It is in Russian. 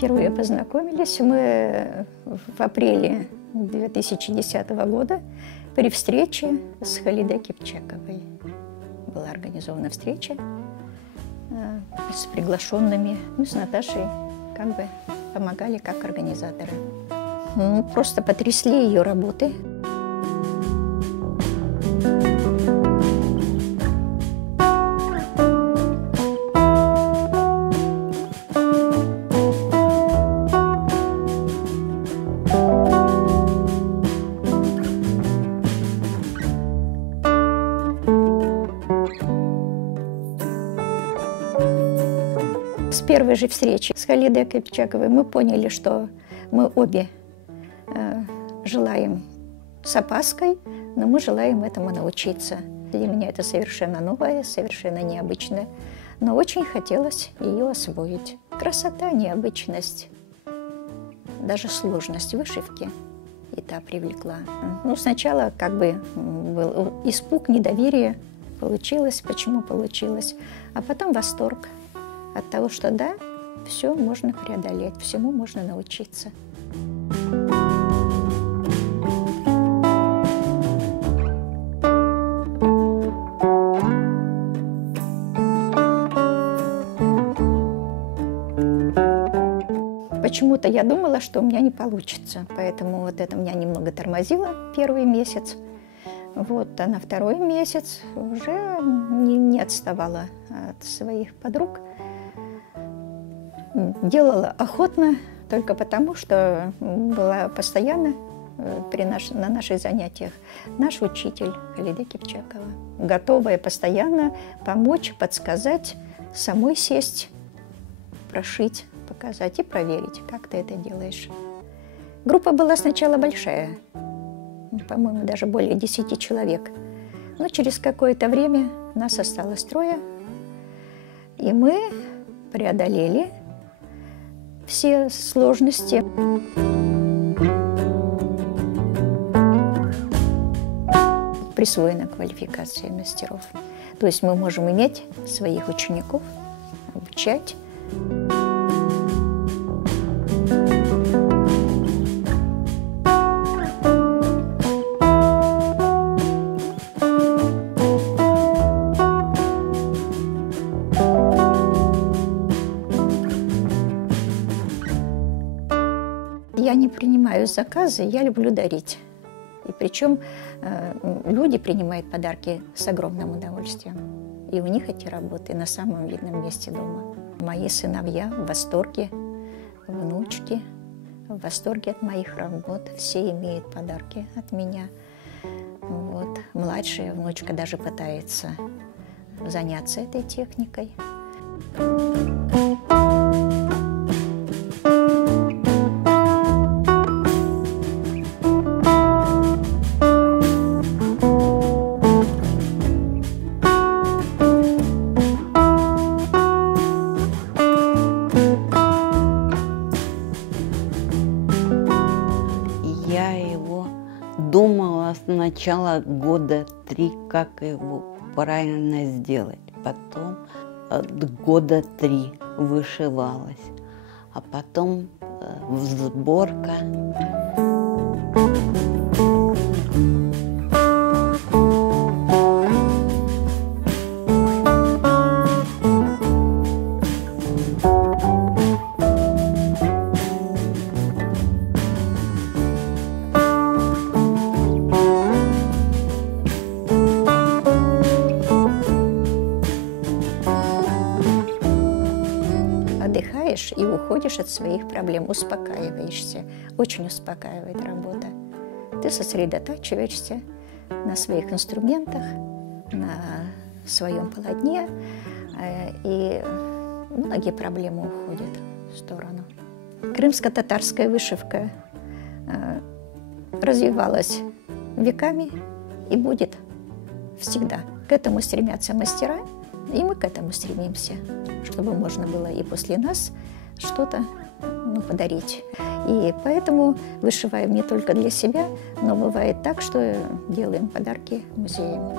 впервые познакомились мы в апреле 2010 года при встрече с Халидой Кипчаковой. Была организована встреча с приглашенными. Мы с Наташей как бы помогали как организаторы. Мы просто потрясли ее работы. С первой же встречи с Халидой Кипчаковой мы поняли, что мы обе желаем с опаской, но мы желаем этому научиться. Для меня это совершенно новое, совершенно необычное, но очень хотелось ее освоить. Красота, необычность, даже сложность вышивки и та привлекла. Ну, сначала как бы был испуг, недоверие. Получилось, почему получилось, а потом восторг от того, что да, все можно преодолеть, всему можно научиться. Почему-то я думала, что у меня не получится, поэтому вот это меня немного тормозило первый месяц. Вот, а на второй месяц уже не отставала от своих подруг. Делала охотно, только потому, что была постоянно на наших занятиях наш учитель Халида Кипчакова, готовая постоянно помочь, подсказать, самой сесть, прошить, показать и проверить, как ты это делаешь. Группа была сначала большая, по-моему, даже более 10 человек. Но через какое-то время нас осталось 3, и мы преодолели все сложности. Присвоена квалификация мастеров. То есть мы можем иметь своих учеников, обучать. Я не принимаю заказы, я люблю дарить. И причем люди принимают подарки с огромным удовольствием. И у них эти работы на самом видном месте дома. Мои сыновья в восторге, внучки в восторге от моих работ. Все имеют подарки от меня. Вот. Младшая внучка даже пытается заняться этой техникой. Я его думала сначала года 3, как его правильно сделать. Потом года 3 вышивалась, а потом сборка. Отдыхаешь и уходишь от своих проблем, успокаиваешься. Очень успокаивает работа. Ты сосредотачиваешься на своих инструментах, на своем полотне, и многие проблемы уходят в сторону. Крымско-татарская вышивка развивалась веками и будет всегда. К этому стремятся мастера, и мы к этому стремимся, чтобы можно было и после нас что-то подарить. И поэтому вышиваем не только для себя, но бывает так, что делаем подарки музеям.